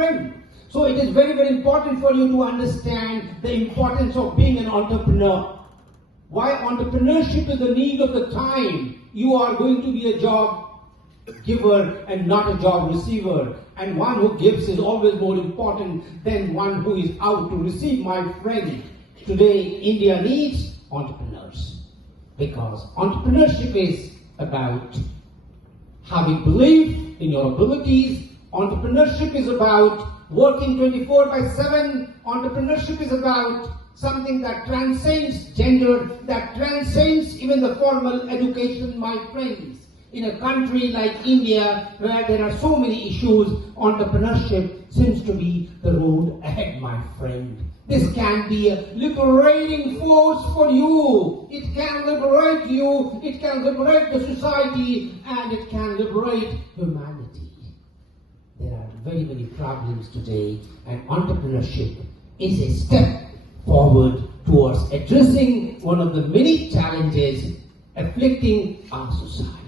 friend. So it is very, very important for you to understand the importance of being an entrepreneur. Why entrepreneurship is the need of the time. You are going to be a job giver and not a job receiver. And one who gives is always more important than one who is out to receive, my friend. Today, India needs entrepreneurs. Because entrepreneurship is about having belief in your abilities. Entrepreneurship is about working 24/7. Entrepreneurship is about something that transcends gender, that transcends even the formal education, my friends. In a country like India, where there are so many issues, entrepreneurship seems to be the road ahead, my friend. This can be a liberating force for you. It can liberate you, it can liberate the society, and it can liberate humanity. There are very many problems today, and entrepreneurship is a step forward towards addressing one of the many challenges afflicting our society.